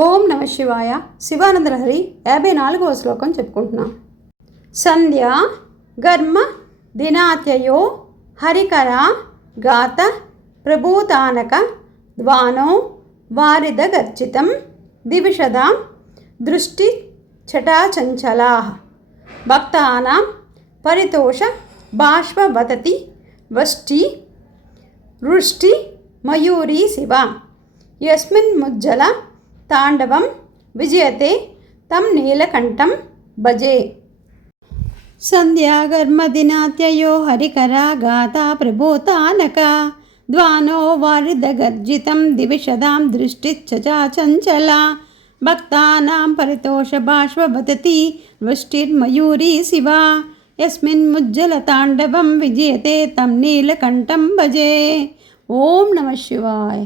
ఓం నమ శివాయ. శివానందలహరి 54వ శ్లోకం చెప్పుకుంటున్నాం. సంధ్య గర్మ దినాత్యయో హరికర గాత ప్రభూతానక ద్వానో వారిద గర్జితం దివిషదాం దృష్టి చటాచంచలా భక్తానాం పరితోష బాష్పవదతి వష్టి వృష్టి మయూరీ శివ యస్మిన్ ముజ్జల తాండవం విజయతే తం నీలకంఠం భజే. సంధ్యాగర్మదినాత్యయో హరికరా గాతా ప్రభూతానక ద్వానో వారిదగర్జితం దివిషదాం దృష్టిశ్చచాచంచలా భక్తానాం పరితోష బాష్పవదతి వృష్టిర్మయూరీ శివ యస్మిన్ ముజ్జల తాండవం విజయతే తం నీలకంఠం భజే. ఓం నమ శివాయ.